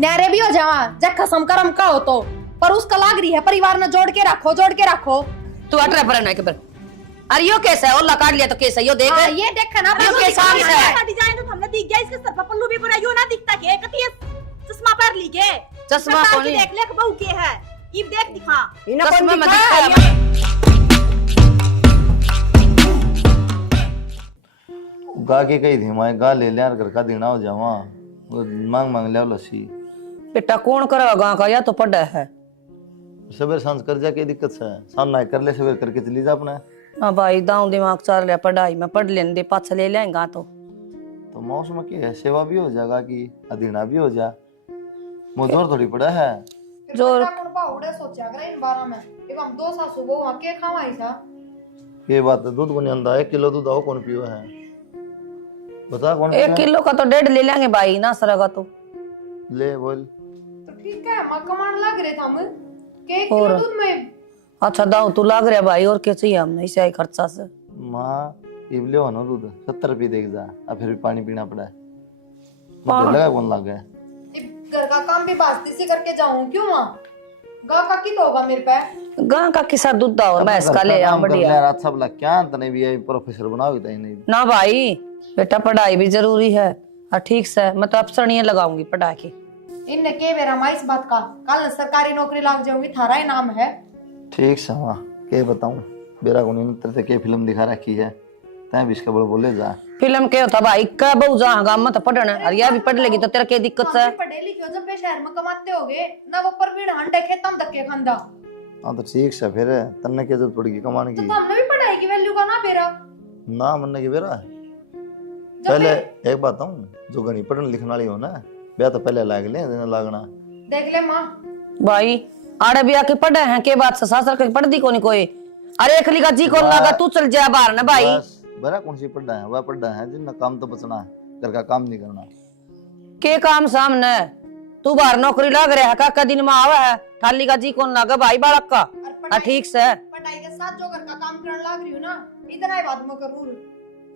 न्यारे भी हो जावा जब खसम करम का हो तो, पर उसका लाग रही है परिवार ने जोड़ के रखो। तू हट रहा पर ना के पर। अरे यो कैसा है? ओला काट लिया तो कैसा? यो देख। ये देख ना यो कैसा है? डिजाइन तो हमने दिख गया, इसके सर पर पल्लू भी पूरा यो ना दिखता के कती चश्मा पर ली के चश्मा कौन है? देख ले बहू के है ई देख दिखा चश्मा मत दिखा। गा के कही थी मैं गा ले लिया घर का देना हो जावा मांग लिया लस्सी। बेटा कौन करेगा गांव का? या तो पड़ा है सवेर सांझ कर जा के दिक्कत है सामना कर ले सवेर करके चली जा अपना। हाँ भाई दाऊ दिमाग चल रहा पढ़ाई में पढ़ लेने दे पाछा ले लेंगा तो मौसम की है सेवा भी हो जाएगा कि अधीना भी हो जा मजदूर थोड़ी पड़ा है जोर सोचा कर इन बारे में एक हम दो सासू बहू के खावा ऐसा ये बात है। दूध को नहीं अंदा 1 किलो दूध आओ कौन पियो है बता कौन 1 किलो का तो 1.5 ले लेंगे भाई ना सरेगा तो ले बोल। तो ठीक है मां कमाने लग रहे थे हम के 1 किलो दूध में। अच्छा दाऊ तू लाग रहा भाई और क्या चाहिए हमने इसे आई खर्चा से माँ इबले हो ना दूध 70 रुपये देख जा अब फिर भी पानी पीना पड़ा है मुझे लगा कौन लग गया। घर का काम भी बास्ती से करके जाऊं क्यों मां? गांव का किलो होगा मेरे पे? गां का किसा दूध और भैंस का ले आ बढ़िया यार अच्छा भला क्या तने भी प्रोफेसर बनाओ ही नहीं ना भाई। बेटा पढ़ाई भी जरूरी है और ठीक से मैं तो अफसर नहीं लगाऊंगी पढ़ा के। इनने के बेरा मां इस बात का कल सरकारी नौकरी लाग जाऊंगी थारा ही नाम है। ठीक से माँ के बताऊं बेरा को नहीं तरह के फिल्म दिखा रखी है तै भी इसके बोले जा फिल्म के होता भाई का बहु जा गांव में तो पढ़ना और या भी पढ़ लेगी तो तेरा क्या दिक्कत है? पढ़े लिखे जब पे शहर में कमाते होगे ना वो पर भीड़ हंडे खेतम धक्के खांदा। हाँ तो ठीक से फिर तन्ने की जरूरत पड़ेगी कमाने की तो हमने भी पढ़ाई की वैल्यू का ना बेरा ना मनने की बेरा है। पहले एक बात हूँ जो गणी पढ़ने लिखने वाली हो ना ब्याह तो पहले लाग ले लागना देख ले माँ भाई आड़े भी आके पढ़े हैं के बात से सासर के पढ़ दी कोनी कोई। अरे एक लिखा जी कौन लगा तू चल जा बाहर ना भाई। बड़ा कौन सी पढ़ा है वह पढ़ा है जिनका काम तो बचना है घर का काम नहीं करना के काम सामने तू बाहर नौकरी लग रहा है का दिन में आवा है थाली का जी कौन लगा भाई बालक का ठीक से पढ़ाई के साथ जो घर का काम करने लग रही हूँ ना इतना ही बात में करूँ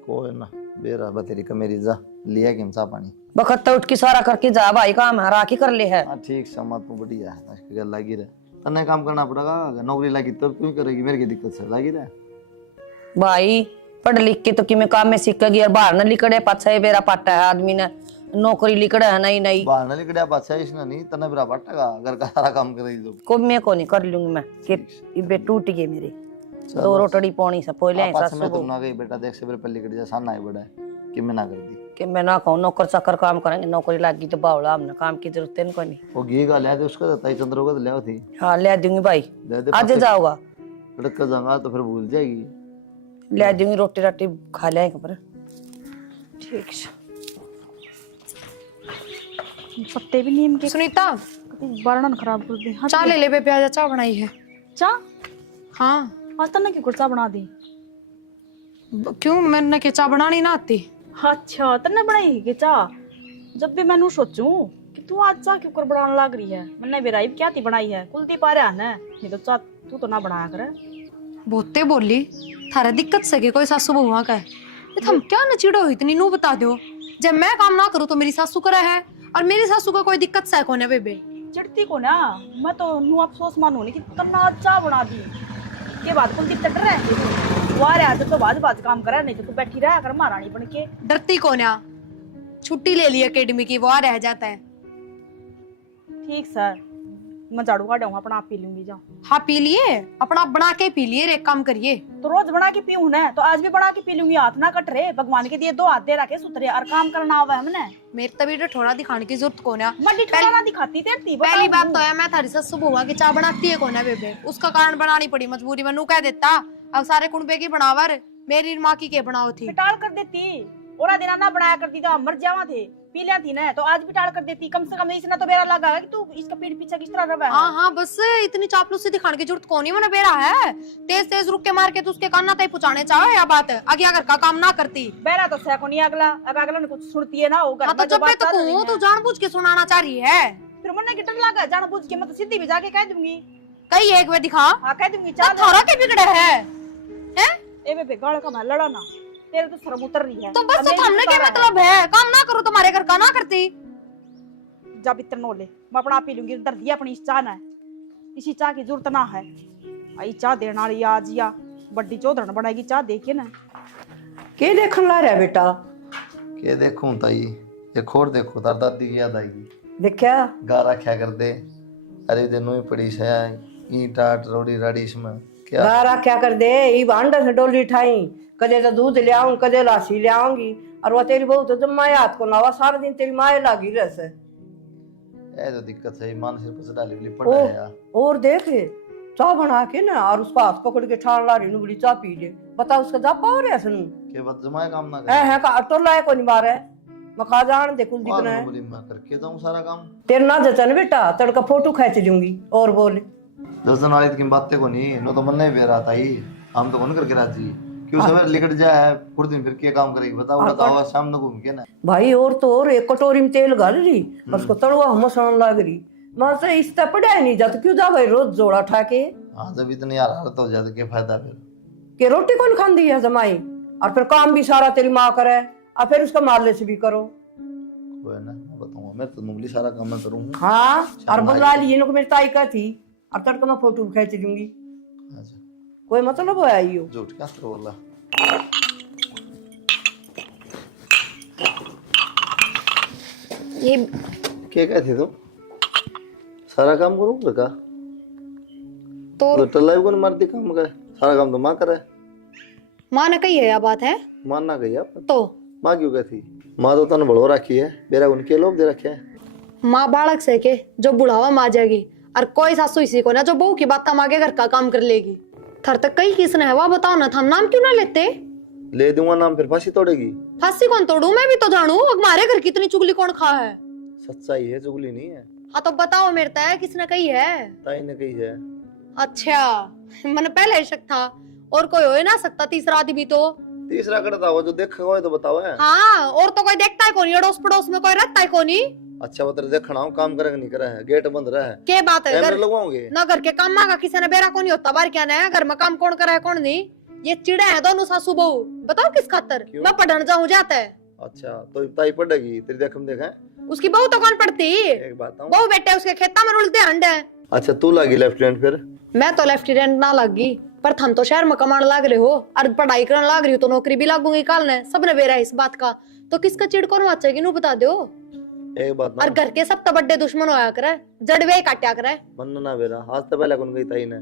कोई ना बेरा बतेरी का मेरी जा लिया कि चा पानी बखत उठ के सारा करके जा भाई काम है राखी कर ले है। ठीक समात में बढ़िया है इसकी गल लगी रहे तन्ने काम करना पड़ेगा नौकरी लगी तो क्यों करेगी मेरे की दिक्कत से लगी रहे भाई पढ़ लिख के तो कि मैं काम में सीखेगी और बाहर न लिखड़े पाछा बेरा पाटा है आदमी ने नौकरी लिखड़ा है नहीं बाहर न लिखड़ा पाछा इसने नहीं तन्ने बेरा पाटेगा घर का सारा काम करेगी तो को मैं को नहीं कर लूंगी मैं कि इबे टूट गई मेरी दो रोटड़ी पानी से पोले पास में तुम ना गई बेटा देख से पहले लिखड़ी जा सामने आई बड़ा है कि मैं ना कर दी कि मैं ना कहूं नौकर चाकर काम करेंगे नौकरी लगी तो बावला हमने काम की जरूरत है कोई नहीं। वो घी का ले दे उसका देता ही चंद्र को ले थी हाँ ले दूंगी भाई आज जाओगा लड़का जाऊंगा तो फिर भूल जाएगी ले दूंगी रोटी राटी खा ले पर ठीक पत्ते भी नीम के सुनीता वर्णन खराब कर दे। हाँ चाय ले ले बेबे आज चाय बनाई है। चाय? हाँ आज तन्ने की चाय बना दी क्यों मैंने के चाय बनानी ना आती? अच्छा तन्ने बनाई के चाय जब भी मैंने सोचूं कि तू आज चाय क्यों कर बनाने लग रही है मैंने बेराई क्या थी बनाई है कुलदीप आ रहा है ना नहीं तो चाय तू तो ना बनाया करे बहुते बोली थारा दिक्कत से कोई सासू बहुआ का है तुम क्या नचिड़ो हो इतनी नू बता दो जब मैं काम ना करूँ तो मेरी सासू करे है और मेरी सासू का कोई दिक्कत से कौन है बेबे चिड़ती को ना मैं तो नू अफसोस मानू नहीं कि तन्ना आज चाय बना दी के बाद कुलदीप तट रहे वाह रहा तो बाज काम करा नहीं तो तू बैठी रहा कर महारानी बन के डरती कौन है छुट्टी ले ली एकेडमी की वो रह जाता है। ठीक सर मैं झाड़ू काटूंगा अपना आप पी लूंगी जा। हाँ पी लिए अपना बना के पी लिए एक काम करिए तो रोज बना के पीऊं ना तो आज भी बना के पी लूंगी हाथ ना कट रहे भगवान के दिए 2 हाथ दे रखे सुतरे और काम करना आवा हमने मेरे तभी तो थोड़ा दिखाने की जरूरत कौन है बड़ी ठोड़ा दिखाती तेरती पहली बात तो है मैं थारी ससु बुआ की चाय बनाती है कौन है बेबे उसका कारण बनानी पड़ी मजबूरी में नू कह देता अब सारे कुंबे की बनावर मेरी माँ की के बनाओ थी टाल कर देती और दिन ना बनाया करती तो मर जावा थे पी लेती ना तो आज भी टाल कर देती कम से कम इसने तो मेरा लगा कि तू इसका पीठ पीछे किस तरह रहा है। हाँ बस इतनी चापलूसी दिखाने की जरूरत कौन ही मैंने बेरा है तेज रुक के मार के तू उसके कान ना तय पुचाने चाहो या बात आगे अगर का काम ना करती बेरा तो सह को नहीं अगला ने कुछ सुनती है ना होगा तो जब मैं तो कहूं तू जानबूझ के सुनाना चाह रही है फिर मन गिटर लगा जानबूझ के मैं तो सीधी भी जाके कह दूंगी कई एक बार दिखा हां कह दूंगी चाल थोड़ा के बिगड़े है ए बे गाल का मैं लड़ा ना तेरे तो शर्म उतर रही है तो बस तो हमने क्या मतलब है काम ना करो तुम्हारे घर का ना करती जा बितर नो ले, मैं अपना पी लूंगी। दर्द दिया अपनी इस चाह ना, इसी चाह की जरूरत ना है। आई चाह देने वाली आज या बड्डी चौधरन बनाएगी चाह देखे ना। के देखन ला रहा बेटा? के देखूं ताई, एक और देखो तार दादी की याद आएगी। देखा गा रखा कर दे, अरे दिनों ही पड़ी से ईंट रोड़ी राड़ी इसमें क्या गारा क्या कर दे, ई भांडा से डोली ठाई, कदे तो दूध ले आऊं, कदे लासी ले आऊंगी। और वो तेरी बहू तो जम्मा याद को नावा सारा दिन तेरी माए लागी रस है। ये तो दिक्कत है, मान सिर पर डाली वाली पड़ है यार। और देख चाह बना के ना और उसका हाथ पकड़ के ठाण ला रही नु बड़ी चाह पी ले। बता उसका जापा हो रहा सुन के बाद जमाए काम ना है का टोला है को नहीं मारे। मैं खा जान दे कुलदीप ने मैं करके जाऊं सारा काम। तेरे ना जचन बेटा, तड़का फोटो खींच लूंगी। और बोल 10 दिन वाली की बातें को नहीं, नो तो मन नहीं बेरा था ही, हम तो कौन करके राजी क्यों सवेरे लिकट जाए पूरे दिन फिर क्या काम करेगी बताओ। बताओ शाम को घूम के ना भाई। और तो और एक कटोरी में तेल गाल ली और उसको तड़वा मसान लाग रही। मैं से इस तरह पड़ा नहीं जाता क्यों जा भाई रोज जोड़ा उठा के। हाँ जब इतनी यार हालत हो जाए तो क्या फायदा फिर। कि रोटी कौन खांदी है जमाई, और फिर काम भी सारा तेरी माँ करे और फिर उसका मारले से भी करो। कोई ना मैं बताऊंगा, मैं तो मुगली सारा काम मैं करूंगा। हाँ और बुला ली इनको मेरी ताई का थी और तड़का मैं फोटो खींच लूंगी। अच्छा कोई मतलब है आई हो झूठ क्या बोला। ये क्या कहते तुम सारा काम करूँ लगा तो टल्ला को मारती काम का सारा काम तो माँ करे। माँ ने कही है या बात है मानना गई आप तो माँ क्यों कहती? माँ तो तन बड़ो रखी है, बेरा उनके लोग दे रखे हैं। माँ बालक से के जो बुढ़ावा माँ जाएगी और कोई सासू इसी को ना जो बहू की बात मांगे घर का काम कर लेगी। थर तक कई किसने है वह बताओ ना, हम नाम क्यों ना लेते? ले दूंगा नाम फिर फांसी तोड़ेगी। फांसी कौन तोड़ू, मैं भी तो जानू हमारे घर की इतनी चुगली कौन खा है। सच्चाई है, चुगली नहीं है। हाँ तो बताओ मेरे तय किसने कही है? ताई ने कही है। अच्छा मैंने पहले ही शक था, और कोई हो ही ना सकता तीसरा आदमी तो। तीसरा करता हो जो देखा हो तो बताओ है। हाँ और तो कोई देखता है कौन, अड़ोस पड़ोस में कोई रहता है कौन ही। अच्छा बता देखना हूँ काम करेगा नहीं करा है, गेट बंद रहा है, क्या बात है कैमरे घर लगवाओगे ना घर के काम मांगा किसी ने बेरा कौन होता बार क्या ना घर में काम कौन करे कौन नहीं। ये चिड़े हैं दोनों सासू बहू, बताओ किस खातर मैं पढ़ने जाऊँ जाता है। अच्छा तो ताई पड़ेगी तेरी देखम देखा उसकी बहू तो कौन पढ़ती, एक बात बहू बेटे उसके खेता में उल्टे हंड है। अच्छा तू लगी लेफ्टिनेंट फिर? मैं तो लेफ्टिनेंट ना लगी पर थम तो शहर में कमाने लाग रहे हो और पढ़ाई करने लाग रही हो तो नौकरी भी लागूंगी काल ने। सबने बेरा इस बात का, तो किसका चिड़ कौन वाचेगी नु बता दो। एक बात और घर के सब तो बड़े दुश्मन होया करे, जड़वे काटा करे। मन ना बेरा आज तो पहले कौन गई ताई ने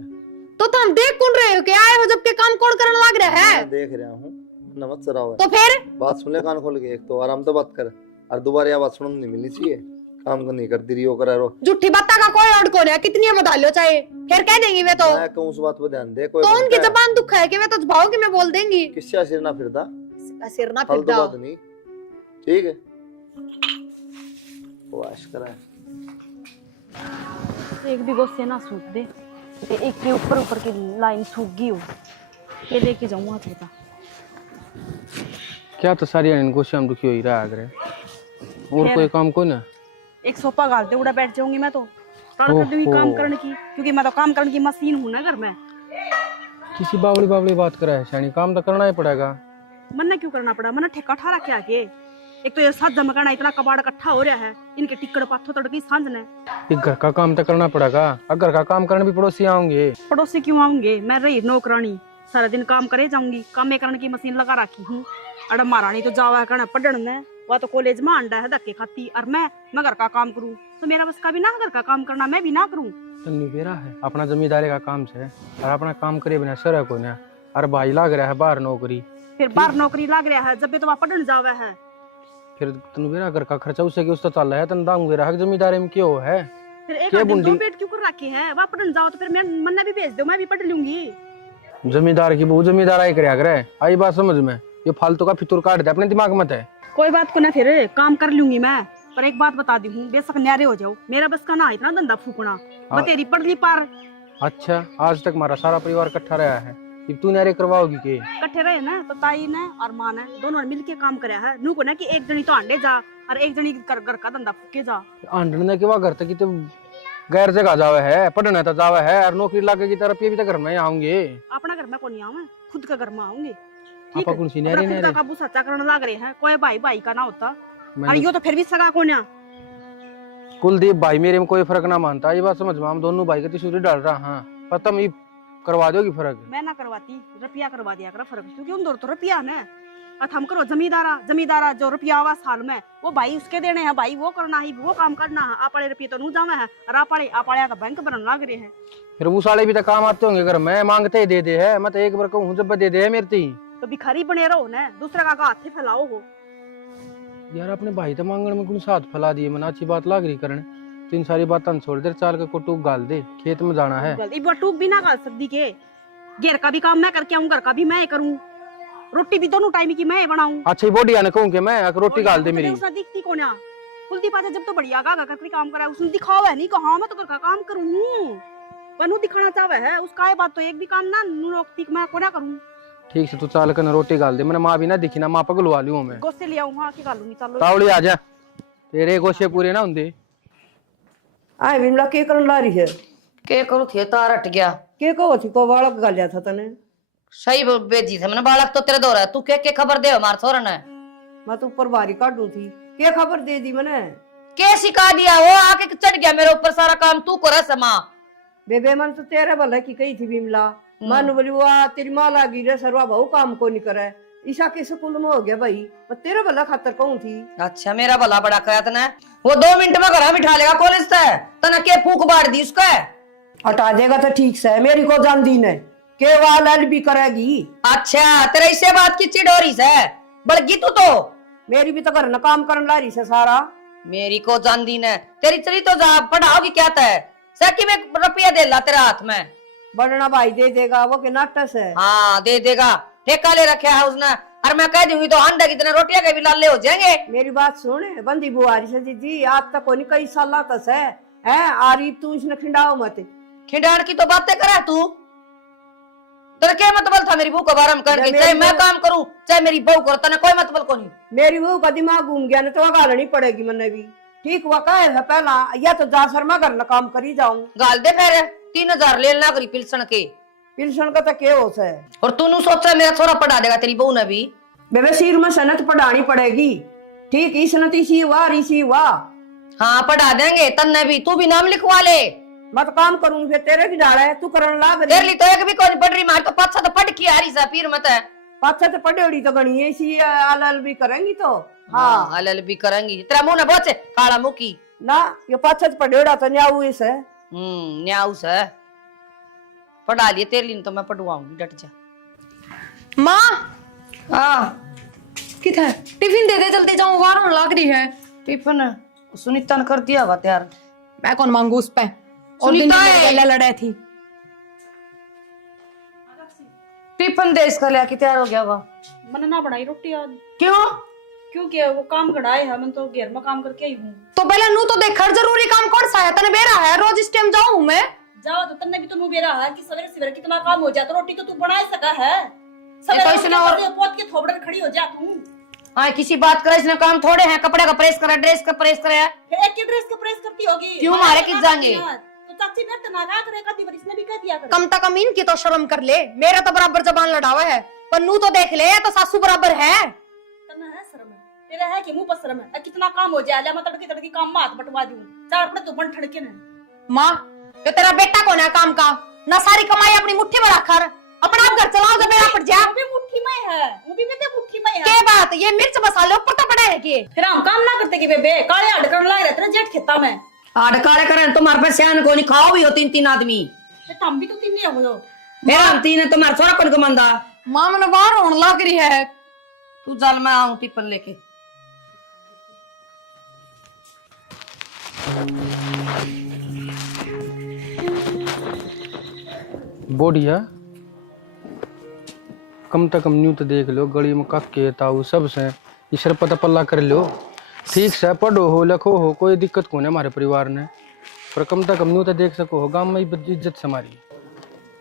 तो तुम देख कौन रहे हो कि आए हो जबकि काम कौन करने लाग रहा है? देख रहा हूँ ना मत चराओ। तो फिर बात सुन ले कान खोल के, एक तो आराम से बात कर और दोबारा यह बात सुनने नहीं मिलनी चाहिए। काम को नहीं करती रही हो करा रो झूठी बात का कोई और कौन है, कितनी बता लो चाहे फिर कह देंगी वे तो। मैं कहूँ उस बात पर ध्यान दे। कोई तो उनकी जबान दुख है कि वे तो भाव कि मैं बोल देंगी। किससे सिर ना फिरदा सिर ना फालतू फिरदा बात नहीं, ठीक है वाश करा एक भी गोसे ना सूख दे, एक के ऊपर ऊपर की लाइन सूख गई हो, ये लेके जाऊँ आज बता। क्या तो सारी इनको शाम दुखी हो ही रहा है और कोई काम को ना। एक सोफा गाल दे उड़ा बैठ जाऊंगी मैं तो तड़का दूंगी काम करने की, क्योंकि मैं तो काम करने की मशीन हूँ ना घर में। किसी बावली बावली बात करा है शानी, काम तो करना ही पड़ेगा। मन्ना क्यों करना पड़ा, मन्ना ठेका ठा रखा के। एक तो ये साथ जमा करना इतना कबाड़ इकट्ठा हो रहा है, इनके टिक्कड़ पाथो तड़की सांझ ने। एक घर का काम तो करना पड़ेगा, अगर घर का काम करने भी पड़ोसी आऊंगे। पड़ोसी क्यों आऊंगे, मैं रही नौकरानी, सारा दिन काम करे जाऊंगी, काम करने की मशीन लगा रखी हूँ। अरे महारानी तो जावा करना पढ़ने, वह तो कॉलेज में अंडा है धक्के खाती, और मैं घर का काम करूँ तो मेरा बस का भी ना घर का काम करना, मैं भी ना करूँ। तन्नी बेरा है अपना जमींदारी का काम से और अपना काम करे बिना सर को ना। अरे भाई लाग रहा है बाहर नौकरी, फिर बाहर नौकरी लाग रहा है, जब भी तो वहाँ पढ़ने जावा है। फिर तनु बेरा घर का खर्चा उससे उस तो चल रहा है, तन दांग बेरा है जमींदारी में क्यों है। फिर एक आदमी दो पेट क्यों कर रखे हैं, वहाँ पढ़ने जाओ तो फिर मैं मन्ना भी भेज दो, मैं भी पढ़ लूंगी। जमींदार की बहू जमींदार आई करे करे, आई बात समझ में, ये फालतू का फितूर काट दे अपने दिमाग मत है। कोई बात को ना, फिर काम कर लूंगी मैं, पर एक बात बता दी हूँ, बेशक न्यारे हो जाओ, मेरा बस का ना इतना धंधा फूकना। बतेरी पढ़ ली पार। अच्छा आज तक हमारा सारा परिवार इकट्ठा रहा है, तू न्यारे करवाओगी के? इकट्ठे रहे ना तो ताई ने और माँ ने दोनों ने मिलके काम कराया है। नू को ना कि एक जनी तो अंडे जा और एक जनी घर का धंधा फूके जा। अंडने के बाद घर तक तो गैर जगह जावे है, पढ़ने तो जावे है, और नौकरी लागे की तरफ ये भी तो घर में आऊंगे। अपना घर में को नहीं आऊंगे, खुद का घर में आऊंगे। आप कौन सी न्यारे खुद का काबू सच्चा करने लग रहे हैं, कोई भाई भाई का ना होता। और यो तो फिर भी सगा को ना कुलदीप भाई मेरे में कोई फर्क ना मानता, ये बात समझ में, हम दोनों भाई का तिसूरी डाल रहा। हाँ पर तुम ये करवा दोगी फर्क? मैं ना करवाती, रुपया करवा दिया कर फर्क, क्योंकि उन दोनों तो रुपया है ना। और हम करो जमींदारा जो रुपया आवा साल में वो भाई उसके देने हैं भाई, वो करना ही, वो काम करना है। आपड़े रुपये तो नू जावे है और आपड़े का बैंक बनने लग रहे हैं। फिर वो साले भी तो काम आते होंगे, अगर मैं मांगते ही दे दे है, मैं तो एक बार कहूँ जब दे दे है मेरे ती। तो भिखारी बने रहो ना, दूसरे का हाथ फैलाओ हो। यार अपने भाई तो मांगण में कुछ साथ फैला दिए, मन अच्छी बात लाग रही करने। तो इन सारी बात छोड़ दे, चाल का कोटूक गाल दे, खेत में जाना है। एक बार टूक भी ना गाल सकती के, घेर का भी काम मैं करके आऊँ, घर का भी मैं करूँ, रोटी भी दोनों टाइम की मैं बनाऊं। अच्छा बोडी आने कहूँ कि मैं रोटी गाल दे मेरी। उसने दिखती कौन है? कुलदीप आजा जब तो बढ़िया गा करके काम करा, उसने दिखावा है नहीं कहा मैं तो घर का काम करूँ, बनू दिखाना चाहे है उसका। ये बात तो एक भी काम ना रोकती मैं कोना करूँ। ठीक से तू चाल कर रोटी गाल दे, मैंने माँ भी ना दिखी ना, माँ पगलवा लूँ मैं। गोश्ते ले आऊँ, हाँ की गालूंगी। चलो तावड़ी आ जा, तेरे गोशे पूरे ना होंगे। आए विमला के करन ला रही है? के करू थे तार हट गया। के कहो थी को बालक गालिया था तने? सही बेजी थे, मैंने बालक तो तेरे दो रहा, तू के खबर दे हमारे छोरा ने। मैं तो ऊपर बारी काटू थी, के खबर दे दी मैंने? के सिखा दिया वो आके चढ़ गया मेरे ऊपर, सारा काम तू करे समा। बेबे मन तो तेरे भला की कही थी विमला, मन बोली वाह तेरी माँ लागी रे सरवा बहु काम को नहीं करे, ईशा के स्कूल में हो गया भाई, मैं तेरे भला खातर कहूँ थी। अच्छा मेरा भला बड़ा कहा तने, वो 2 मिनट में घर बिठा लेगा कॉलेज से, तना के फूक बाढ़ दी उसका। हटा देगा तो ठीक से, मेरी को जान दी ने के वाल भी करेगी। अच्छा तेरे इससे बात की चिड़ हो रही है, बड़गी तू तो। मेरी भी तो घर न काम करने ला रही से सारा। मेरी को जान दी ने, तेरी चली तो जा पढ़ाओगी क्या तय, सकी में रुपया दे ला तेरे हाथ में। बड़ना भाई दे देगा, वो के नाटक है। हाँ दे देगा, ठेका ले रखे है उसने, और मैं कह दूंगी तो अंडा कितने रोटियां के भी लाले हो जाएंगे। मेरी बात सुन बंदी बुआरी से दीदी, आज तक कोई कई साल तक है आरी तू इसने खिंडाओ मत। खिंडाड़ की तो बातें करे तू, तेरा क्या मतलब था मेरी बहू को बारम करके? चाहे मैं काम करूं चाहे मेरी बहू करो, तने कोई मतलब को नहीं। मेरी बहू का दिमाग घूम गया ना तो गालनी पड़ेगी मैंने भी। ठीक हुआ कहे है पहला, या तो जा शर्मा घर न काम करी जाऊं। गाल दे फिर 3000 ले ना करी पिलसन के, पिलसन का तो क्या होता है। और तू सोचा मेरा छोरा पढ़ा देगा तेरी बहू ने भी? बेबे सिर में सनत पढ़ानी पड़ेगी, ठीक ई सनत इसी हुआ ऋषि हुआ। हाँ पढ़ा देंगे तन्ने भी, तू भी नाम लिखवा ले। मैं तो काम करूंगी फिर तेरे की डाल है, तू करन लाग तेरे लिए तो एक भी कोई पढ़ रही, मार तो पाछा तो पढ़ के आ रही सा पीर मत है। पाछा तो पढ़ेड़ी तो गणी है, इसी आल भी करेंगी तो। हाँ अलल भी करेंगी, तेरा मुंह ना बोचे काला मुकी ना, ये पाछा तो पढ़ेड़ा तो न्याऊ इस है। न्याउस है, पढ़ा लिए तेरे लिए तो मैं पढ़वाऊंगी, डट जा। माँ हाँ किधर टिफिन दे दे, जल्दी जाऊं, बाहर होने लग रही है। टिफिन सुनीता ने कर दिया वा तैयार, मैं कौन मांगू उस पे, और दिन सुनीता में है। गले लड़े थी। टिफिन दे इसका लिया कि तैयार हो गया वा। मैंने ना बनाई रोटी आज, क्यों? क्योंकि वो काम गड़ाए है, मैं तो घेर में काम करके आई हूँ। तो पहले नू तो देख हर जरूरी काम कौन सा है, तने बेरा है रोज इस टाइम जाऊं मैं। जाओ तो तन्ने भी तो मुंह बेरा है कि सवेरे सवेरे कितना काम हो जाता, रोटी तो तू बना ही सका है। तो सवेरे इसने और- पोत के थोबड़े में खड़ी हो जा तू। हाँ किसी बात करे, इसने काम थोड़े हैं, कपड़े का प्रेस करे, ड्रेस का प्रेस करे। फिर एक की ड्रेस का प्रेस करती होगी, क्यों मारे किस जाएंगे? तो चाची मेरे तो नागा करे कदी बार इसने भी कह दिया करे। कम तक कम इनकी तो शर्म कर ले, मेरा तो बराबर जबान लड़ावा है, पर नू तो देख ले तो सासू बराबर है। तन्ना है शर्म है तेरा, है कि मुंह पर शर्म है? कितना काम हो जाए, ले मैं तड़की तड़की काम में हाथ बटवा दूं, चार अपने तो बन ठड़के ने। माँ ये तेरा बेटा कौन है काम का, ना सारी कमाई अपनी मुट्ठी में रखकर अपना आप घर चलाओ, जब मेरा पड़ जा। वो भी मुट्ठी में है, वो भी मेरे मुट्ठी में है। के बात ये मिर्च मसाले ऊपर तो पड़े है कि फिर हम काम ना करते कि बेबे काले हड करने लग रहे तेरे जेठ खेता में। आड़ काले करे तुम्हारे पे सैन को नहीं, खाओ भी हो 3-3 आदमी, फिर हम भी तो तीन नहीं हो। फिर हम 3 है, तुम्हारा छोरा कौन कमांदा? माँ मैंने बाहर होने लग रही है। तू चल मैं आऊं टिफिन लेके। बोडिया कम तक कम न्यू तो देख लो, गली में कक्के ताऊ सब से ईश्वर पता पल्ला कर लो, ठीक से पढ़ो हो लिखो हो, कोई दिक्कत को नहीं हमारे परिवार ने, पर कम तक कम न्यू तो देख सको हो, गांव में इज्जत से हमारी।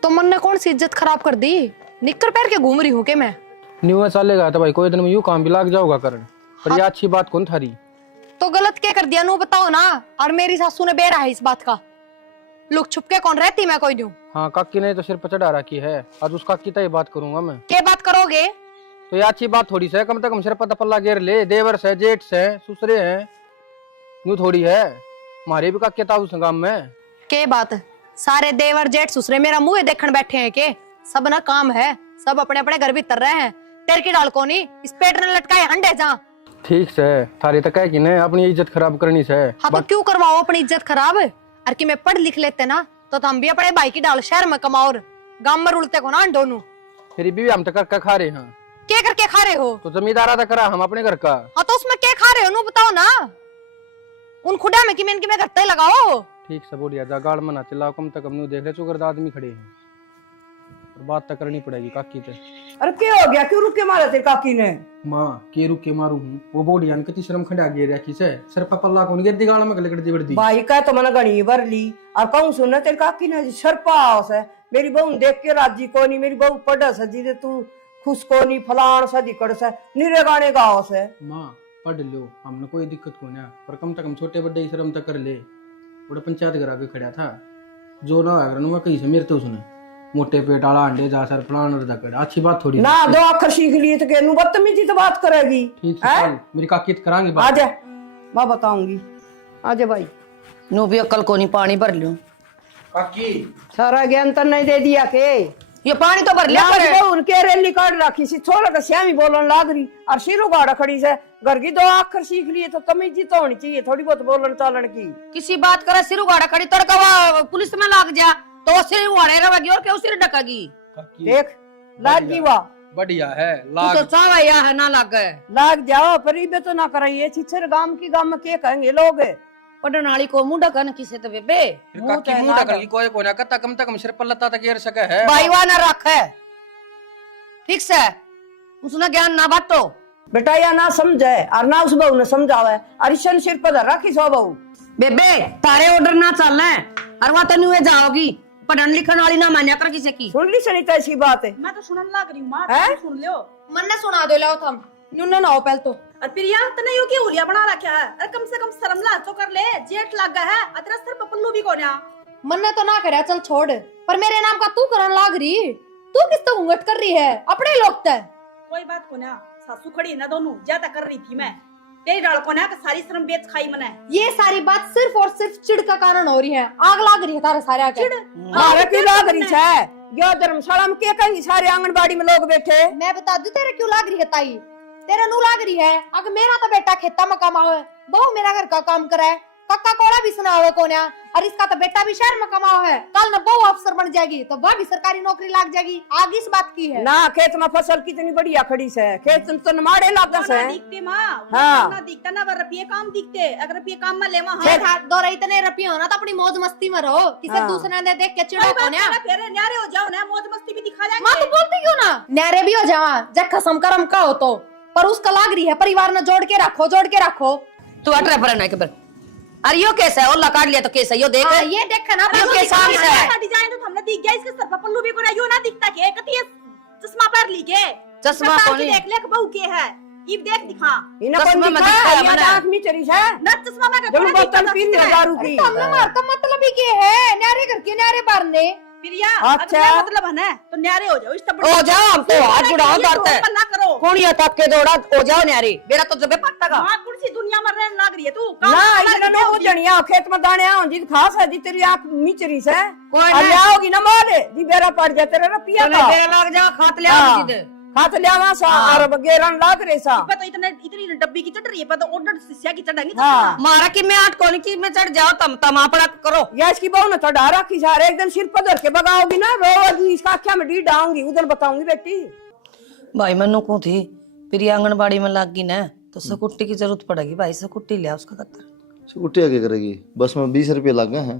तो मन ने कौन सी इज्जत खराब कर दी, निक्कर पहन के घूम रही हूँ के मैं। न्यू चलेगा तो भाई कोई दिन में यूं काम भी लाग जाओगा करने, पर ये अच्छी बात कौन थारी। तो गलत क्या कर दिया नू बताओ ना, और मेरी सासू ने बेरा है इस बात का, लुक छुप के कौन रहती मैं कोई दूं। हाँ काकी ने तो सिर पर चढ़ा रखी है, आज उस काकी तय बात करूंगा मैं। क्या बात करोगे? तो ये अच्छी बात थोड़ी से, कम से कम सिर पता पल्ला घेर ले, देवर से जेठ से ससुरे हैं, यूं थोड़ी है। मारे भी काके ताऊ से गांव में। के बात सारे देवर जेठ ससुरे मेरा मुंह देखण बैठे हैं के सब ना काम है, सब अपने अपने घर भीतर रहे हैं। तेरे की डाल कोनी इस पेट ने लटकाए अंडे जा। ठीक से थारे तक है कि नहीं अपनी इज्जत खराब करनी से। हाँ तो क्यों करवाओ अपनी इज्जत खराब? और कि मैं पढ़ लिख लेते ना तो हम भी अपने भाई की डाल शहर में कमाओ, गांव में रुलते को ना अंडों नु। मेरी बीवी हम तक कर खा रहे हैं। क्या करके खा रहे हो? तो जमींदारा तक करा हम अपने घर का। हाँ तो उसमें क्या खा रहे हो नु बताओ ना। उन खुदा में कि मैं इनकी मैं घट्टे लगाओ। ठीक से बोलिया जा गाड़ मना चिल्लाओ कम तक हम देख रहे चुगरदा आदमी खड़े हैं और बात तक करनी पड़ेगी काकी से। अरे क्या हो गया, क्यों रुक के मारा तेरी काकी ने? माँ के रुक के मारू हूँ वो बोलिया कितनी शर्म खड़ा गया रखी से सिर पर पल्ला कौन गिर दी गाड़ में गलगड़ दी बड़ी भाई का तो मैंने गणी भर ली और कहूँ सुनना तेरी काकी ने सरपास है मेरी बहू देख के राजी को नहीं, मेरी बहू पढ़ सजी दे तू खुश को नहीं फलान सजी कड़ से निरे गाने गाओ से। माँ पढ़ लो हमने कोई दिक्कत को ना पर कम तक हम छोटे बड़े शर्म तक कर ले। बड़ा पंचायत घर आके खड़ा था जो ना है कहीं से मेरे तो उसने मोटे पेट आला अंडे जा सर फलान और दकड़ अच्छी बात थोड़ी ना दो अक्षर सीख लिए तो केनू बदतमीजी तो बात करेगी। ठीक है चल, मेरी काकी तो करांगे बात। आजा मैं बताऊंगी, आजा भाई। नु भी अक्ल को नहीं पानी भर लूं। काकी सारा ज्ञान तो नहीं दे दिया के ये पानी तो भर लिया करे। उनके रेली काट रखी सी थोड़ा का श्यामी बोलन लाग रही और सिरू गाड़ा खड़ी से घर की दो अक्षर सीख लिए तो तमीजी तो होनी चाहिए थोड़ी बहुत बोलन चालन की। किसी बात करे सिर उगाड़ा खड़ी तड़का पुलिस में लाग जा तो वो सिर उगाड़े रहेगी और क्या सिर ढकेगी। देख लाग की वाह बढ़िया है तू लाग तो चावा या है ना लाग गए लाग जाओ पर इबे तो ना कराइए छिछर गांव की गांव में के कहेंगे लोग। पढ़ने वाली को मुंह ढकन किसे तो बेबे फिर काकी मुंह ढकल की कोई कोना कत्ता कम तक हम सिर पर लता तक गिर सके है भाईवा ना रख है ठीक से उसने ज्ञान ना बांटो। बेटा या ना समझे और ना उस बहू ने समझावे और ईशन सिर पर धर रखी सो बहू। बेबे तारे ऑर्डर ना चल रहे और वहां तनु जाओगी पढ़न लिखन वाली ना मान्या कर किसे की। सुन ली सनी तो ऐसी बात है। मैं तो सुनने लग रही हूँ माँ, हैं? तुम सुन लियो। मन ने सुना दो लाओ थम नुन्ना ना हो पहले तो। और प्रिया तने यो की हुलिया बना रखा है। अरे कम से कम शर्म ला तो कर ले, जेठ लग गया है अतरा सर पर पल्लू भी कोन्या। मन ने तो ना करे चल छोड़ पर मेरे नाम का तू करन लाग रही। तू किस तो घूंघट कर रही है अपने लोग ते। कोई बात कोन्या सासू खड़ी है ना दोनों ज्यादा कर रही थी मैं तेरी डाल कोन्या का सारी शर्म बेच खाई मने। ये सारी बात सिर्फ और सिर्फ चिड़ का कारण हो रही है। आग लाग रही है तारे सारे आके। अरे क्यों लाग रही है? यो धर्मशाला में के कहेंगे सारे आंगनबाड़ी में लोग बैठे। मैं बता दूं तेरे क्यों लाग रही है ताई। तेरा नू लाग रही है अगर मेरा तो बेटा खेता में कमा है, बहू मेरा घर का काम करे, कक्का कोड़ा भी सुना हुआ कोन्या और इसका तो बेटा भी शहर में कमाओ है। कल न बहू अफसर बन जाएगी तो वह भी सरकारी नौकरी लाग जाएगी। आगे इस बात की है ना खेत में फसल कितनी बढ़िया खड़ी से खेत में तो नमाड़े लागस है। दिखते माँ हाँ। ना दिखता ना वो रुपये काम दिखते अगर रुपये काम में ले दो रही इतने रुपये हो ना तो अपनी मौज मस्ती में रहो किसे हाँ। दूसरे ने देख के चिड़ो कोन्या। फिर न्यारे हो जाओ ना मौज मस्ती भी दिखा माँ जाएंगे। तो बोलती क्यों ना न्यारे भी हो जावा जब खसम करम का हो तो पर उसका लाग रही है परिवार ने जोड़ के रखो। तू अटरे पर ना के पर अरे यो कैसा है ओला काट लिया तो कैसा यो देख ये देख ना यो के सामने है डिजाइन तो हमने दिख गया इसके सर पर पल्लू भी कोना यो ना दिखता के कती चश्मा पर ली के चश्मा सरकार कोनी की देख ले बहू के है इब देख दिखा इन्हें चश्मा कौन में दिखा दिखता है है? मने। आँख में चरी है ना चश्मा में जब बोतल पी लिया दारू की। हमने मारता मतलब ही के है न्यारे घर के न्यारे बारने। प्रिया अच्छा। अगर मतलब है ना तो न्यारे हो जाओ इस तब हो जाओ हम तो हाथ जुड़ाओ डरते ना करो कौन ये तक के दौड़ा हो जाओ न्यारी मेरा तो जबे पट्टा का मां कुर्सी दुनिया में रहने लग रही है तू ना इधर नो वो जनिया खेत में दाने आओ जी खास है जी तेरी आँख मिचरी से कोई और नहीं। आओगी ना मारे जी बेरा पड़ जा तेरा रुपया चले का मेरा लग जा खात ले हाँ। आ सीधे हाथ ले आवा सा और बगेरन लाग रे सा। तो इतनी डब्बी की चढ़ रही है पता ऑर्डर शिष्या की चढ़ानी हाँ मारा कि मैं आठ कोनी की में चढ़ जाओ तम तमापड़ा करो या इसकी बहू ने तो डारा की सारे एक दिन सिर पर धर के बगाओगी ना रोगी इसका क्या मैं डी डाऊंगी उधर बताऊंगी बेटी। भाई मनु को थी फिर आंगनबाड़ी में लग गई ना तो सकुट्टी की जरूरत पड़ेगी भाई सकुट्टी लिया उसका कत्तर छुट्टी आगे करेगी बस में 20 रुपये लग गए हैं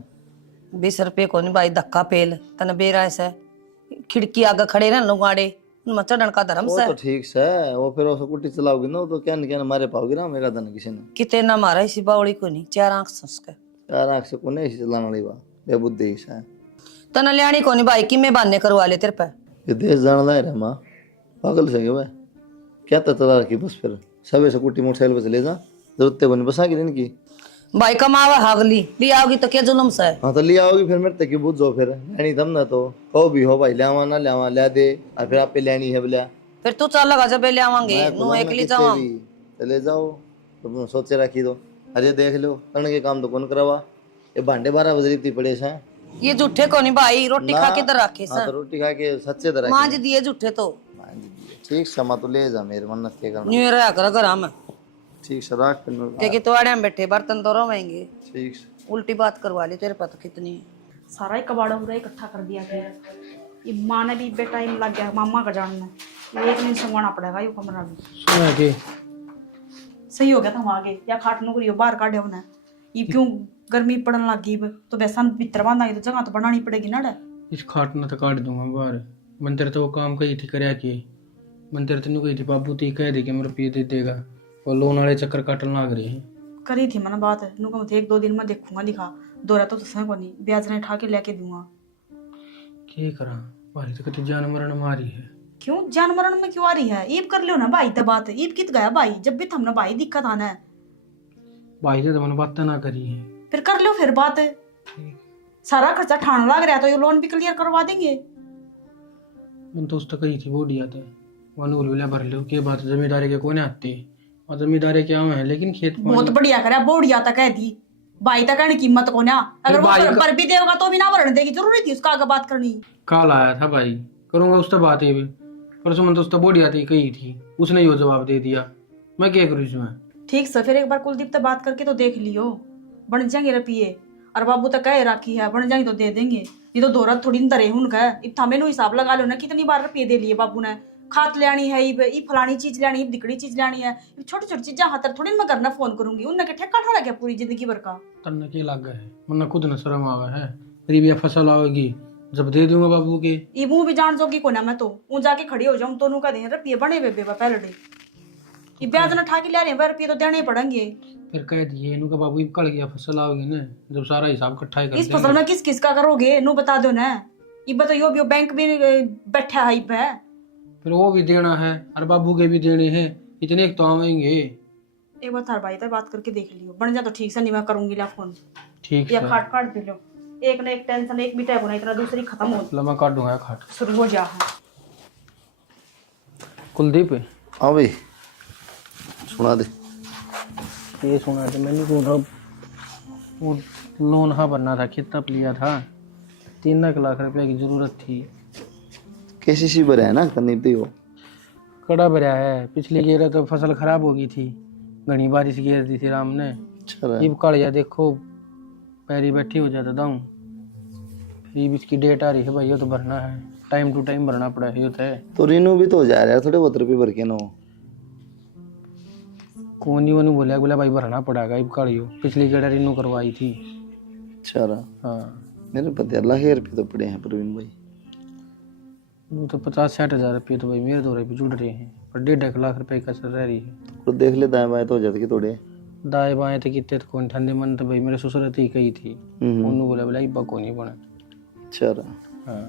20 रुपये को नहीं भाई धक्का पेल तने बेरा ऐसा खिड़की आगे खड़े ना लुगाड़े उनमें चढ़न का धर्म वो से तो ठीक से वो फिर वो स्कूटी चलाओगी ना तो क्या न मारे पाओगी ना मेरा धन किसी ने किते ना मारा इसी बावड़ी को नहीं 4 आंख संस्कार यार आँख से कोने ऐसी चलाने वाली बात बेबुद्धि है तने लियानी को नहीं भाई कि मैं बांधने करवा ले तेरे पे ये देश जान ला रहा माँ पागल से वह क्या तो चला रखी बस फिर सब स्कूटी मोटरसाइकिल पे चले जा जरूरत को नहीं बसा की इनकी भाई कमावा हागली ले आओगी तो क्या जुलम सा है हाँ तो ले आओगी फिर मेरे तक की बुझ जाओ फिर लेनी तब ना तो कहो भी हो भाई लियावा ना लियावा लिया दे और फिर आप पे लेनी है बोला फिर तू चल लगा जब ले आवांगे मैं नु बोला एक ना ली कितने जावा भी, चले जाओ तुम सोचे रखी दो अरे देख लो करने के काम तो कौन करवा ये भांडे 12 बजे इतनी पड़े से ये झूठे को नहीं भाई, रोटी खा के इधर रखे हाँ, सर। तो रोटी खा के सच्चे तरह मांझ दिए झूठे तो ठीक समा तो ले जा मेरे मन्नत के करना न्यू रहा कर घर हम ठीक से रख कि तोड़े में बैठे बर्तन तो रोवेंगे। ठीक से उल्टी बात करवा ली तेरे पता कितनी। सारा ही कबाड़ा पूरा इकट्ठा कर दिया गया। ये माँ ने भी बेटाइम लग गया मामा का जानना, एक दिन संगवाना पड़ेगा ये कमरा भी। सुना के सही हो गया था वहाँ आगे या खाट नौकरी बाहर काटे होना। ये क्यों गर्मी पड़न लग गई तो वैसा भीतर बांधा तो जगह तो बनानी पड़ेगी ना डे। इस खाट ना तो काट दूंगा बाहर। मंदिर तो वो काम कही थी करया के मंदिर तो नहीं कही थी बाबू ती कह दे के मेरे रुपये दे देगा और लोन वाले चक्कर काटन लग रहे हैं। करी थी मैंने बात नु कहूँ थे 1-2 दिन में देखूंगा दिखा दौरा तो सही को नहीं ब्याज ने उठा के लेके दूंगा। क्या करा भाई तो कति जान मरण मारी है। क्यों जान मरण में क्यों आ रही है? ईब कर लो ना भाई तो बात ईब कित गया भाई जब भी हमने भाई दिक्कत आना है भाई से तो मैंने बात ना करी है। फिर कर लो फिर बात। सारा खर्चा ठाण लग रहा तो ये लोन भी क्लियर करवा देंगे। मैंने तो उसका कही थी वो दिया था वनूर विला भर लो के बात जमींदारी के कोने आते और जमींदारी क्या है लेकिन खेत बहुत बढ़िया करा बोड़िया तक कह दी भाई तक कहने कीमत को ना अगर वो पर भी देगा तो भी ना भरने देगी जरूरी थी उसका आगे बात करनी। काल आया था भाई करूंगा उससे बात है परसों मैंने तो उसका बोड़ी आती कही थी उसने यो जवाब दे दिया मैं क्या करूँ इसमें। ठीक से फिर एक बार कुलदीप से बात करके तो देख लियो बन जाएंगे रुपये और बाबू तक कह राखी है बन जाएंगे तो दे देंगे। ये तो दौरत थोड़ी दरे उनका इतना मैनू हिसाब लगा लो ना कितनी बार रुपये दे लिए बाबू ने खाद लेनी है ये फलानी चीज लेनी है दिकड़ी चीज लेनी है छोटी छोटी चीजें हाथ थोड़ी मैं करना फोन करूंगी उनने के ठेका ठहरा गया पूरी जिंदगी भर का करने के लग है मन्ना खुद न शर्म आवा है गरीबिया फसल आओगी जब दे दूंगा बाबू के ये मुंह भी जान जोगी को ना मैं तो वो जाके खड़ी हो जाऊं तो नू का दे रुपये बने बेबे पहले डे ये ब्याज न ठा के ले रहे हैं रुपये तो देने ही पड़ेंगे। फिर कह दिए इनका बाबू कल गया फसल आओगी ना जब सारा हिसाब इकट्ठा कर इस फसल में किस किस का करोगे नू बता दो ना ये बताइयो भी बैंक भी बैठा है पे फिर वो भी देना है और बाबू के भी देने हैं इतने तो आवेंगे। एक बार थार भाई तो बात करके देख लियो बन जा तो ठीक से नहीं मैं करूंगी ला फोन ठीक या है खाट काट दे लो एक ना एक टेंशन एक भी टैब होना इतना दूसरी खत्म हो मतलब मैं काट दूंगा खाट शुरू हो जा। कुलदीप हाँ भाई सुना दे ये सुना था मैंने वो लोन हाँ भरना था कितना लिया था 3 लाख रुपया की जरूरत थी। कैसी सी भरा है ना करनी थी वो कड़ा भरा है पिछली गेर तो फसल खराब हो गई थी घनी बारिश गिर दी थी राम ने अच्छा अब कालिया देखो पैरी बैठी हो जाता दाऊं फिर इसकी डेट आ रही है भाई ये तो भरना है टाइम टू टाइम भरना पड़ा है तो रिन्यू भी तो हो जा रहा है थोड़े बहुत रुपये भर के ना कौन ही वनु बोला भाई भरना पड़ेगा अब कालियो पिछली गेड़ा रिन्यू करवाई थी। अच्छा हाँ मेरे पता 1,00,000 रुपये तो पड़े हैं प्रवीण भाई वो तो 50-60 हज़ार रुपये तो भाई मेरे दौरे पे जुड़ रहे हैं पर 1.5 लाख रुपए का सर रह रही है। तो देख ले दाएं बाएं तो हो जाते कि थोड़े दाएं बाएं तो कितने तो कौन ठंडे मन तो भाई मेरे ससुर ही कही थी उन्होंने बोला इब्बा को नहीं बना। अच्छा हाँ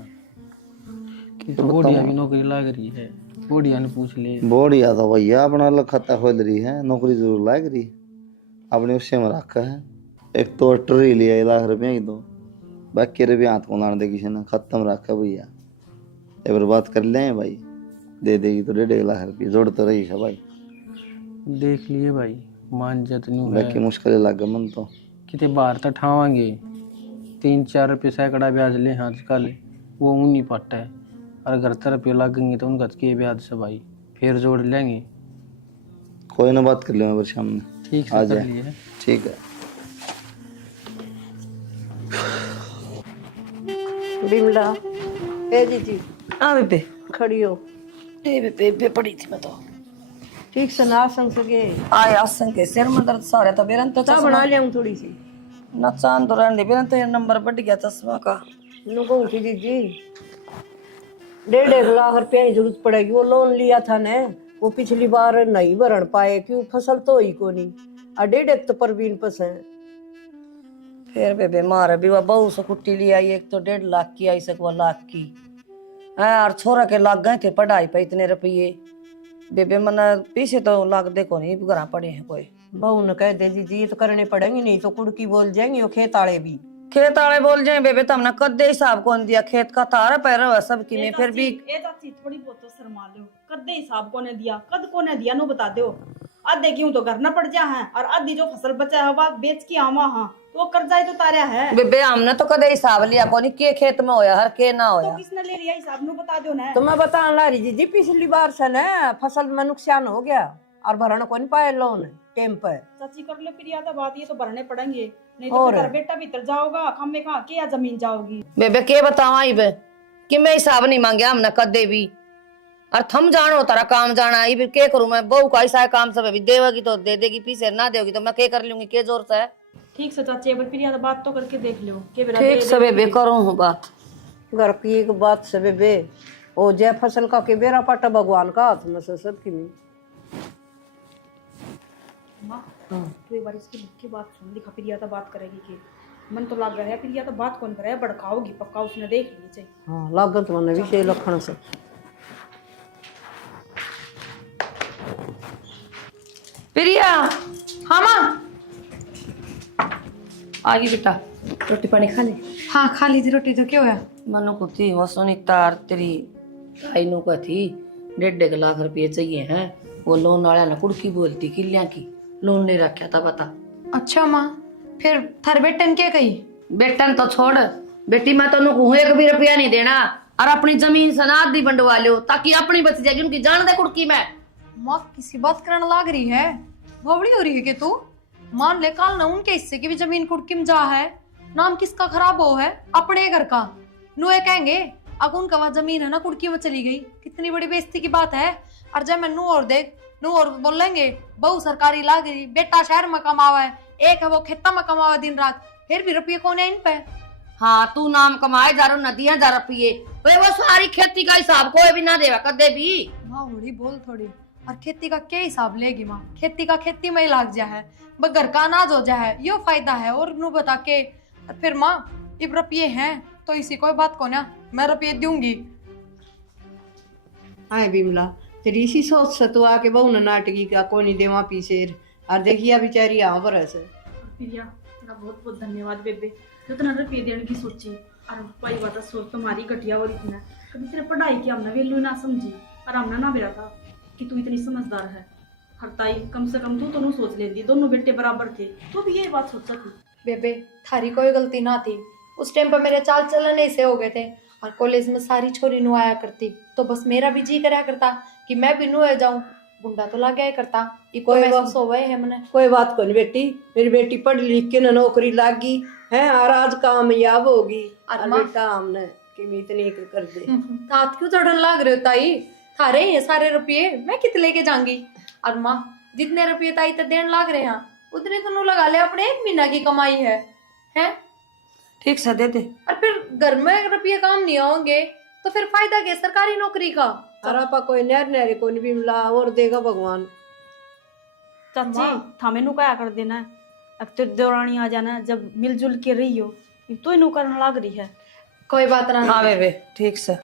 कि तो बोडिया भी नौकरी लाग रही है बोडिया ने पूछ ले बढ़िया था भैया अपना अलग खाता खोल रही है नौकरी जरूर लाग रही अपने उससे में रखा है एक तो अटर ही लिया 1 लाख रुपया ही तो बाकी रुपये हाथ को लाने दे किसी ने खत्म रखा भैया एक बार बात कर लें भाई दे देगी तो 1.5 लाख रुपये जोड़ तो रही है भाई देख लिए भाई मान जतनू बाकी मुश्किल लगा मन तो कितने बाहर तो ठावांगे 3-4 रुपये सैकड़ा ब्याज ले आजकल वो ऊन नहीं पट्टा है और अगर 70 रुपये लगेंगे तो उनका के ब्याज से भाई फिर जोड़ लेंगे। कोई ना बात कर ले मैं शाम में ठीक से आ कर जाए लिए ठीक है। बिमला ए दीदी हाँ बेबे खड़ी हो बेबे पड़ी थी मैं तो ठीक से ना संग सके आए आसन के सिर में दर्द सारे तो बेरन तो चा बना लिया थोड़ी सी नुकसान तो रहने बेरन तो ये नंबर बढ़ गया चश्मा का नुको उठी दीदी 1.5 लाख रुपया की जरूरत पड़ेगी वो लोन लिया था ने वो पिछली बार नहीं भरण पाए क्यों फसल तो ही को नहीं और 1.5 तो परवीन पस है फिर बेबे मारे भी बहु से कुट्टी ली आई एक तो 1.5 लाख की आई सकवा लाख की है और छोरा के लाग गए थे पढ़ाई पे इतने रुपये बेबे मन पीछे तो लाग देखो नहीं घर पड़े हैं कोई बहू ने कह दे दीदी ये तो करने पड़ेंगे नहीं तो कुड़की बोल जाएंगे वो खेत आड़े भी खेत आले बोल जाए बेबे तुमने कदे हिसाब कौन दिया खेत का तारा पैर है सब की में फिर भी ए चाची थोड़ी बहुत तो शर्मा लो कद्दे हिसाब कोने दिया कद कोने दिया नो बता दो आधे क्यों तो घर ना पड़ जा है और आधी जो फसल बचा है वो बेच के आवा हां तो वो कर्जा तो तारा है। बेबे हमने तो कदे हिसाब लिया कोनी के खेत में होया हर के ना तो होया। किसने ले लिया हिसाब नु बता दो ना। तो मैं बताने ला रही जी पिछली बार से ना फसल में नुकसान हो गया और भरना कौन पाए लोन टाइम पे। चाची कर लो फिर याद बात, ये तो भरने पड़ेंगे, नहीं तो फिर बेटा भीतर जाओगा खम्बे खा के या जमीन जाओगी। बेबे के बतावा इबे कि मैं हिसाब नहीं मांगया हमने कदे भी। और थम जानो तारा काम जाना इबे के करूं मैं। बहू का ऐसा काम सब भी देवेगी तो दे देगी, पीछे ना देगी तो मैं के कर लूंगी, के जोर से है। ठीक से चाची एक बार फिर याद बात तो करके देख लो के बेरा ठीक से बेबे करूं हूं बात। घर की एक बात से बेबे ओ जय फसल का के बेरा पाटा भगवान का हाथ में से सबकी में। तो एक बार इसकी मुख की बात सुन लिखा फिर या तो बात करेगी कि मन तो लग रहा है, फिर या तो बात कौन करे, भड़काओगी पक्का, उसने देख ली चाहिए। हाँ लागत मैंने भी से लखन से। प्रिया हाँ माँ। आगे बेटा रोटी पानी खा ले। हाँ खा लीजिए रोटी, तो क्यों है? मनु को थी वो सुनीता और तेरी ताई नु का थी 1.5 लाख रुपये चाहिए हैं। वो लोन वाला ना कुड़की बोलती किलिया की लोन ले रखा था बता। अच्छा माँ फिर थार बेटन क्या कही? बेटन तो छोड़, बेटी मैं तेन को 1 भी रुपया नहीं देना और अपनी जमीन सनाद दी बंटवा लो ताकि अपनी बच जाएगी, उनकी जान दे कुड़की में। माँ किसी बात करने लाग रही है, भवड़ी हो रही है कि तू? मान ले काल ना उनके हिस्से की भी जमीन कुड़की में जा है, नाम किसका खराब हो है? अपने घर का। नुए कहेंगे अब उनका वह जमीन है ना कुड़की में चली गई, कितनी बड़ी बेइज्जती की बात है। और जब मैं नू और देख नू और बोलेंगे बहू सरकारी लाग रही, बेटा शहर में कमावा है, एक है वो खेता में कमावा दिन रात, फिर भी रुपये कौन है इन पे? हाँ तू नाम कमाए जा रहा नदियां जा रुपये, वो सारी खेती का हिसाब कोई भी ना देवा कदे भी। माँ बड़ी बोल थोड़ी, और खेती का क्या हिसाब लेगी माँ? खेती का खेती में ही लाग जा है, घर का अनाज हो जा है, यो फायदा है। और नू बता के और फिर माँ इब रुपये हैं तो इसी कोई बात को ना मैं रुपये दूंगी। आए बिमला तेरी इसी सोच से तू आके बहु नाटकी का कोई नहीं देवा पीछे और देखिया बेचारी यहाँ पर ऐसे। प्रिया तेरा बहुत बहुत धन्यवाद बेबे, जो इतना रुपये देने की सोची। और भाई बात सोच तुम्हारी घटिया और इतना कभी तेरे पढ़ाई की हमने वैल्यू ना समझी और हमने ना बेरा था कि तू इतनी समझदार है। हर ताई कम से कम तू तो सोच लेती, दोनों बेटे बराबर थे, तो भी यही बात सोच सकती। बेबे थारी कोई गलती ना थी, उस टाइम पर मेरे चाल चलन ऐसे हो गए थे। और कॉलेज में सारी छोरी नु आया करती तो बस मेरा भी जी कराया करता कि मैं भी नुए जाऊं, गुंडा तो लग गया करता। कोई महसूस हो गए है मैंने। कोई बात को नहीं बेटी, मेरी बेटी पढ़ लिख के ना नौकरी लागी है और आज कामयाब होगी। और बेटा हमने कि इतनी कर दे। हाथ क्यों चढ़न लाग रहे हो ताई? थारे ये सारे रुपये मैं कित लेके जाऊंगी? और माँ जितने रुपये ताई तो देन लाग रहे हैं उतने तो नू लगा ले, अपने 1 महीना की कमाई है हैं? ठीक से दे दे। और फिर घर में रुपये काम नहीं आओगे तो फिर फायदा क्या सरकारी नौकरी का? और आपा कोई नहर नहरे को नहीं बिमला और देगा भगवान। चाची थामे नु क्या कर देना है, अब तो दौरानी आ जाना जब मिलजुल के रही हो, तो ही नु करने लग रही है। कोई बात ना। हाँ बेबे ठीक से।